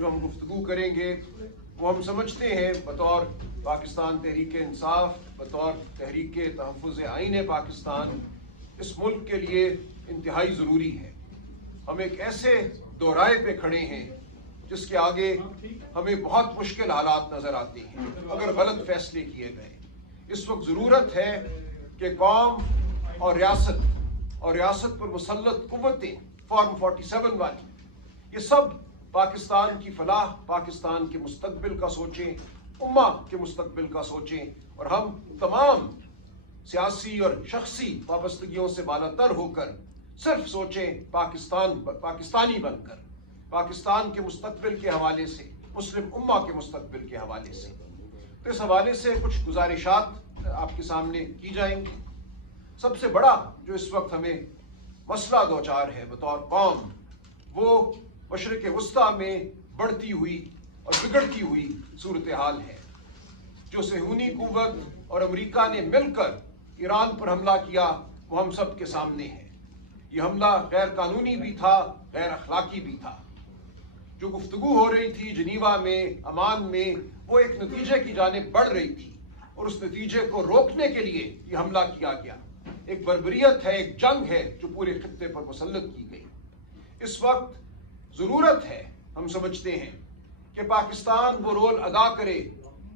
جو ہم گفتگو کریں گے وہ ہم سمجھتے ہیں بطور پاکستان تحریک انصاف، بطور تحریک تحفظ آئین پاکستان، اس ملک کے لیے انتہائی ضروری ہے۔ ہم ایک ایسے دورائے پہ کھڑے ہیں جس کے آگے ہمیں بہت مشکل حالات نظر آتے ہیں اگر غلط فیصلے کیے گئے۔ اس وقت ضرورت ہے کہ قوم اور ریاست پر مسلط قوتیں، فارم 47 والی، یہ سب پاکستان کی فلاح، پاکستان کے مستقبل کا سوچیں، امہ کے مستقبل کا سوچیں، اور ہم تمام سیاسی اور شخصی وابستگیوں سے بالاتر ہو کر صرف سوچیں پاکستانی بن کر، پاکستان کے مستقبل کے حوالے سے، مسلم امہ کے مستقبل کے حوالے سے۔ تو اس حوالے سے کچھ گزارشات آپ کے سامنے کی جائیں گی۔ سب سے بڑا جو اس وقت ہمیں مسئلہ دوچار ہے بطور قوم، وہ مشرق وسطیٰ میں بڑھتی ہوئی اور بگڑتی ہوئی صورتحال ہے۔ جو صہیونی قوت اور امریکہ نے مل کر ایران پر حملہ کیا وہ ہم سب کے سامنے ہے۔ یہ حملہ غیر قانونی بھی تھا، غیر اخلاقی بھی تھا۔ جو گفتگو ہو رہی تھی جنیوا میں، امان میں، وہ ایک نتیجے کی جانب بڑھ رہی تھی، اور اس نتیجے کو روکنے کے لیے یہ حملہ کیا گیا۔ ایک بربریت ہے، ایک جنگ ہے جو پورے خطے پر مسلط کی گئی۔ اس وقت ضرورت ہے، ہم سمجھتے ہیں کہ پاکستان وہ رول ادا کرے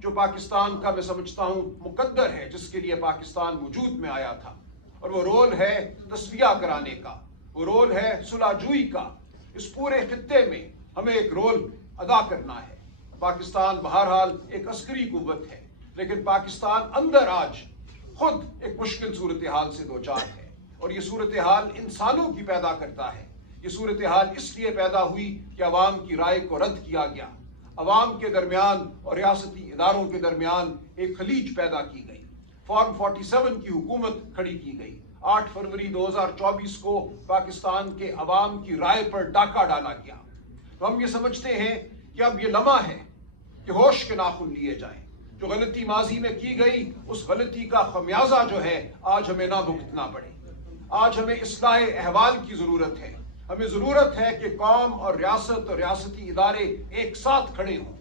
جو پاکستان کا میں سمجھتا ہوں مقدر ہے، جس کے لیے پاکستان وجود میں آیا تھا، اور وہ رول ہے تصفیہ کرانے کا، وہ رول ہے صلح جوئی کا۔ اس پورے خطے میں ہمیں ایک رول ادا کرنا ہے۔ پاکستان بہرحال ایک عسکری قوت ہے، لیکن پاکستان اندر آج خود ایک مشکل صورتحال سے دوچار ہے، اور یہ صورتحال انسانوں کی پیدا کرتا ہے۔ یہ صورتحال اس لیے پیدا ہوئی کہ عوام کی رائے کو رد کیا گیا، عوام کے درمیان اور ریاستی اداروں کے درمیان ایک خلیج پیدا کی گئی، فارم 47 کی حکومت کھڑی کی گئی۔ 8 فروری 2024 کو پاکستان کے عوام کی رائے پر ڈاکہ ڈالا گیا۔ تو ہم یہ سمجھتے ہیں کہ اب یہ لمحہ ہے کہ ہوش کے ناخن لیے جائیں۔ جو غلطی ماضی میں کی گئی، اس غلطی کا خمیازہ جو ہے آج ہمیں نہ بھگتنا پڑے۔ آج ہمیں اصلاح احوال کی ضرورت ہے۔ ہمیں ضرورت ہے کہ قوم اور ریاستی ادارے ایک ساتھ کھڑے ہوں،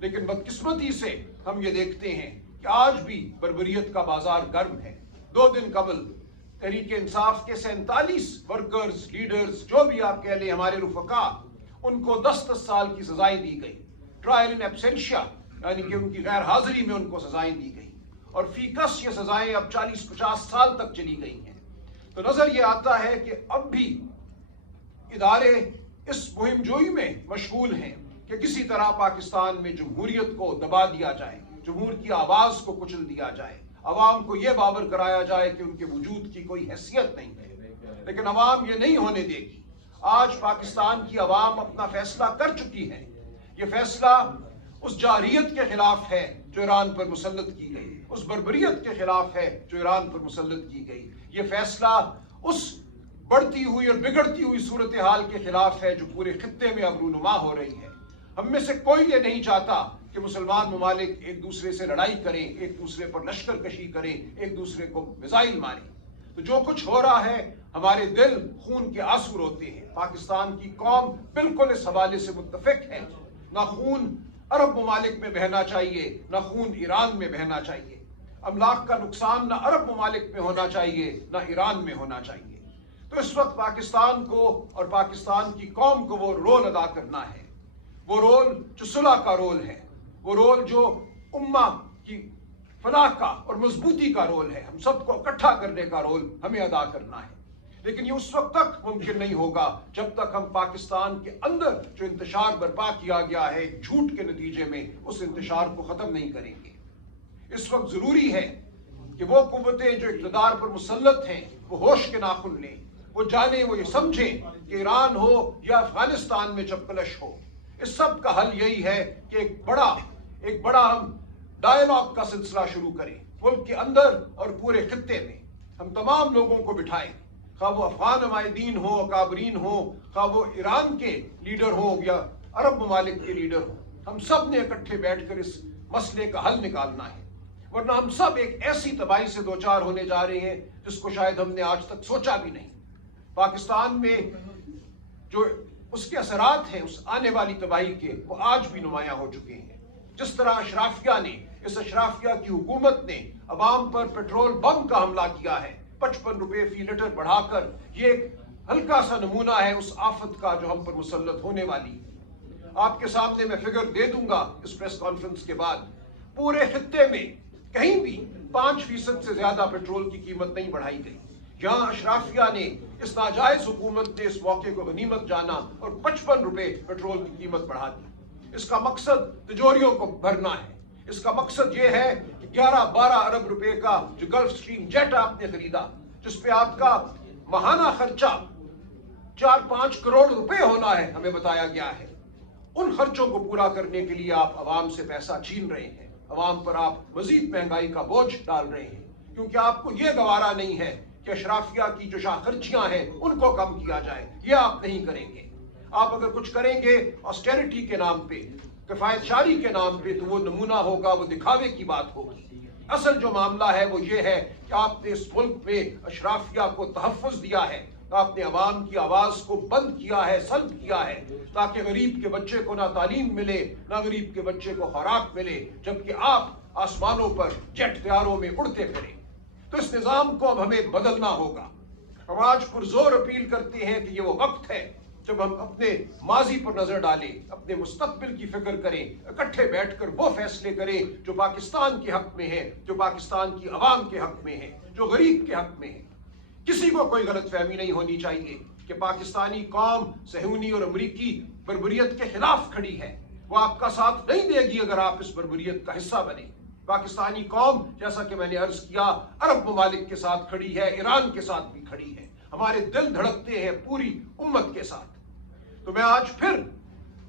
لیکن بدقسمتی سے ہم یہ دیکھتے ہیں کہ آج بھی بربریت کا بازار گرم ہے۔ 2 دن قبل تحریک انصاف کے 47 ورکرز، لیڈرز، جو بھی آپ کہہ لیں، ہمارے رفقا، ان کو 10 سال کی سزائیں دی گئی، ٹرائل ان ایبسینشیا، یعنی کہ ان کی غیر حاضری میں ان کو سزائیں دی گئی، اور فی کس یہ سزائیں اب 40-50 سال تک چلی گئی ہیں۔ تو نظر یہ آتا ہے کہ اب بھی ادارے اس مہم جوئی میں مشغول ہیں کہ کسی طرح پاکستان میں جمہوریت کو دبا دیا جائے، جمہور کی آواز کو کچل دیا جائے، عوام کو یہ باور کرایا جائے کہ ان کے وجود کی کوئی حیثیت نہیں ہے۔ لیکن عوام یہ نہیں ہونے دے گی۔ آج پاکستان کی عوام اپنا فیصلہ کر چکی ہے۔ یہ فیصلہ اس جارحیت کے خلاف ہے جو ایران پر مسلط کی گئی، اس بربریت کے خلاف ہے جو ایران پر مسلط کی گئی۔ یہ فیصلہ اس بڑھتی ہوئی اور بگڑتی ہوئی صورتحال کے خلاف ہے جو پورے خطے میں اب رونما ہو رہی ہے۔ ہم میں سے کوئی یہ نہیں چاہتا کہ مسلمان ممالک ایک دوسرے سے لڑائی کریں، ایک دوسرے پر لشکر کشی کریں، ایک دوسرے کو میزائل ماریں۔ تو جو کچھ ہو رہا ہے، ہمارے دل خون کے آنسو روتے ہیں۔ پاکستان کی قوم بالکل اس حوالے سے متفق ہے۔ نہ خون عرب ممالک میں بہنا چاہیے، نہ خون ایران میں بہنا چاہیے۔ املاک کا نقصان نہ عرب ممالک میں ہونا چاہیے، نہ ایران میں ہونا چاہیے۔ تو اس وقت پاکستان کو اور پاکستان کی قوم کو وہ رول ادا کرنا ہے، وہ رول جو صلح کا رول ہے، وہ رول جو امہ کی فلاح کا اور مضبوطی کا رول ہے، ہم سب کو اکٹھا کرنے کا رول ہمیں ادا کرنا ہے۔ لیکن یہ اس وقت تک ممکن نہیں ہوگا جب تک ہم پاکستان کے اندر جو انتشار برپا کیا گیا ہے جھوٹ کے نتیجے میں، اس انتشار کو ختم نہیں کریں گے۔ اس وقت ضروری ہے کہ وہ قوتیں جو اقتدار پر مسلط ہیں وہ ہوش کے ناخن لیں، وہ جانیں، وہ یہ سمجھیں کہ ایران ہو یا افغانستان میں چپکلش ہو، اس سب کا حل یہی ہے کہ ایک بڑا ہم ڈائیلاگ کا سلسلہ شروع کریں، ملک کے اندر اور پورے خطے میں ہم تمام لوگوں کو بٹھائیں، خواہ وہ افغان عمائدین ہوں، اکابرین ہوں، خواہ وہ ایران کے لیڈر ہوں یا عرب ممالک کے لیڈر ہوں، ہم سب نے اکٹھے بیٹھ کر اس مسئلے کا حل نکالنا ہے، ورنہ ہم سب ایک ایسی تباہی سے دوچار ہونے جا رہے ہیں جس کو شاید ہم نے آج تک سوچا بھی نہیں۔ پاکستان میں جو اس کے اثرات ہیں اس آنے والی تباہی کے، وہ آج بھی نمایاں ہو چکے ہیں۔ جس طرح اشرافیہ نے، اس اشرافیہ کی حکومت نے عوام پر پیٹرول بم کا حملہ کیا ہے، 55 روپے فی لیٹر بڑھا کر، یہ ایک ہلکا سا نمونہ ہے اس آفت کا جو ہم پر مسلط ہونے والی ہے۔ آپ کے سامنے میں فگر دے دوں گا اس پریس کانفرنس کے بعد، پورے خطے میں کہیں بھی 5% سے زیادہ پیٹرول کی قیمت نہیں بڑھائی گئی۔ یہاں اشرافیہ نے، اس ناجائز حکومت نے اس موقع کو غنیمت جانا اور 55 روپے پیٹرول کی قیمت بڑھا دی۔ اس کا مقصد تجوریوں کو بھرنا ہے۔ اس کا مقصد یہ ہے کہ 11-12 ارب روپے کا جو گلف سٹریم جیٹ آپ نے خریدا، جس پہ آپ کا ماہانہ خرچہ 4-5 کروڑ روپے ہونا ہے، ہمیں بتایا گیا ہے، ان خرچوں کو پورا کرنے کے لیے آپ عوام سے پیسہ چھین رہے ہیں، عوام پر آپ مزید مہنگائی کا بوجھ ڈال رہے ہیں، کیونکہ آپ کو یہ گوارا نہیں ہے کہ اشرافیہ کی جو شاہ خرچیاں ہیں ان کو کم کیا جائے۔ یہ آپ نہیں کریں گے۔ آپ اگر کچھ کریں گے آسٹیرٹی کے نام پہ، کفایت شاری کے نام پہ، تو وہ نمونہ ہوگا، وہ دکھاوے کی بات ہوگی۔ اصل جو معاملہ ہے وہ یہ ہے کہ آپ نے اس ملک میں اشرافیہ کو تحفظ دیا ہے، آپ نے عوام کی آواز کو بند کیا ہے، سلب کیا ہے، تاکہ غریب کے بچے کو نہ تعلیم ملے، نہ غریب کے بچے کو خوراک ملے، جبکہ آپ آسمانوں پر جیٹ طیاروں میں اڑتے پھریں۔ تو اس نظام کو اب ہمیں بدلنا ہوگا۔ ہم آج پرزور اپیل کرتے ہیں کہ یہ وہ وقت ہے جب ہم اپنے ماضی پر نظر ڈالیں، اپنے مستقبل کی فکر کریں، اکٹھے بیٹھ کر وہ فیصلے کریں جو پاکستان کے حق میں ہیں، جو پاکستان کی عوام کے حق میں ہیں، جو غریب کے حق میں ہیں۔ کسی کو کوئی غلط فہمی نہیں ہونی چاہیے کہ پاکستانی قوم صہیونی اور امریکی بربریت کے خلاف کھڑی ہے۔ وہ آپ کا ساتھ نہیں دے گی اگر آپ اس بربریت کا حصہ بنیں۔ پاکستانی قوم، جیسا کہ میں نے عرض کیا، عرب ممالک کے ساتھ کھڑی ہے، ایران کے ساتھ بھی کھڑی ہے۔ ہمارے دل دھڑکتے ہیں پوری امت کے ساتھ۔ تو میں آج پھر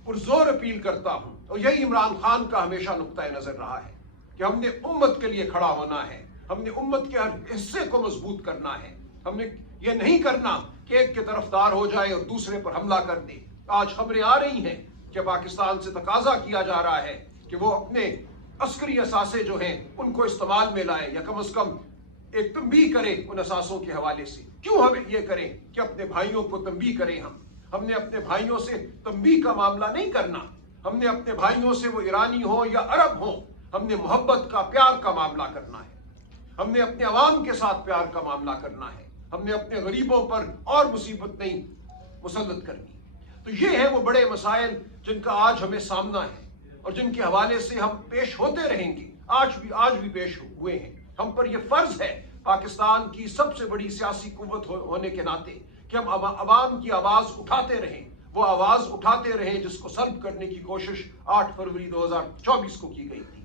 پرزور اپیل کرتا ہوں، اور یہی عمران خان کا ہمیشہ نقطہ نظر رہا ہے کہ ہم نے امت کے لیے کھڑا ہونا ہے، ہم نے امت کے ہر حصے کو مضبوط کرنا ہے۔ ہم نے یہ نہیں کرنا کہ ایک کے طرفدار ہو جائے اور دوسرے پر حملہ کر دے۔ آج خبریں آ رہی ہیں کہ پاکستان سے تقاضا کیا جا رہا ہے کہ وہ اپنے عسکری اثاثے جو ہیں ان کو استعمال میں لائے، یا کم از کم ایک تنبیہ کرے ان اثاثوں کے حوالے سے۔ کیوں ہمیں یہ کریں کہ اپنے بھائیوں کو تنبیہ کریں؟ ہم نے اپنے بھائیوں سے تنبیہ کا معاملہ نہیں کرنا۔ ہم نے اپنے بھائیوں سے، وہ ایرانی ہوں یا عرب ہوں، ہم نے محبت کا، پیار کا معاملہ کرنا ہے۔ ہم نے اپنے عوام کے ساتھ پیار کا معاملہ کرنا ہے۔ ہم نے اپنے غریبوں پر اور مصیبت نہیں مسلط کرنی۔ تو یہ ہیں وہ بڑے مسائل جن کا آج ہمیں سامنا ہے، اور جن کے حوالے سے ہم پیش ہوتے رہیں گے، آج بھی پیش ہوئے ہیں۔ ہم پر یہ فرض ہے پاکستان کی سب سے بڑی سیاسی قوت ہونے کے ناطے کہ ہم عوام کی آواز اٹھاتے رہیں، وہ آواز اٹھاتے رہیں جس کو سلب کرنے کی کوشش 8 فروری 2024 کو کی گئی تھی۔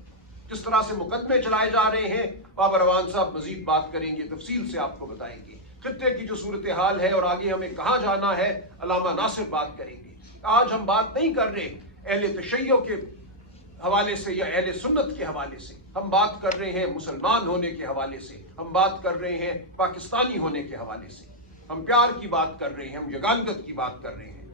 جس طرح سے مقدمے چلائے جا رہے ہیں، بابر روان صاحب مزید بات کریں گے، تفصیل سے آپ کو بتائیں گے خطے کی جو صورتحال ہے اور آگے ہمیں کہاں جانا ہے۔ علامہ ناصر بات کریں گے۔ آج ہم بات نہیں کر رہے اہل تشیع کے حوالے سے یا اہل سنت کے حوالے سے، ہم بات کر رہے ہیں مسلمان ہونے کے حوالے سے، ہم بات کر رہے ہیں پاکستانی ہونے کے حوالے سے، ہم پیار کی بات کر رہے ہیں، ہم یگانگت کی بات کر رہے ہیں۔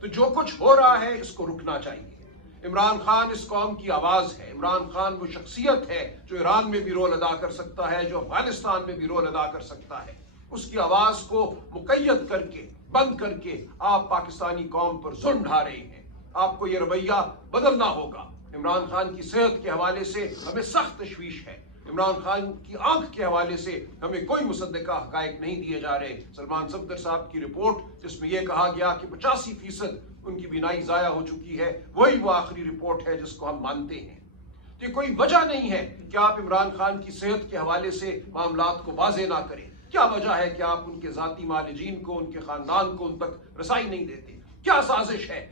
تو جو کچھ ہو رہا ہے اس کو رکنا چاہیے۔ عمران خان اس قوم کی آواز ہے۔ عمران خان وہ شخصیت ہے جو ایران میں بھی رول ادا کر سکتا ہے، جو افغانستان میں بھی رول ادا کر سکتا ہے۔ اس کی آواز کو مقید کر کے، بند کر کے آپ پاکستانی قوم پر ظلم ڈھا رہے ہیں۔ آپ کو یہ رویہ بدلنا ہوگا۔ عمران خان کی صحت کے حوالے سے ہمیں سخت تشویش ہے۔ عمران خان کی آنکھ کے حوالے سے ہمیں کوئی مصدقہ حقائق نہیں دیے جا رہے۔ سلمان صفدر صاحب کی رپورٹ جس میں یہ کہا گیا کہ 85% ان کی بینائی ضائع ہو چکی ہے، وہی وہ آخری رپورٹ ہے جس کو ہم مانتے ہیں۔ یہ کوئی وجہ نہیں ہے کہ آپ عمران خان کی صحت کے حوالے سے معاملات کو واضح نہ کریں۔ کیا وجہ ہے کہ آپ ان کے ذاتی معالجین کو، ان کے خاندان کو ان تک رسائی نہیں دیتے؟ کیا سازش ہے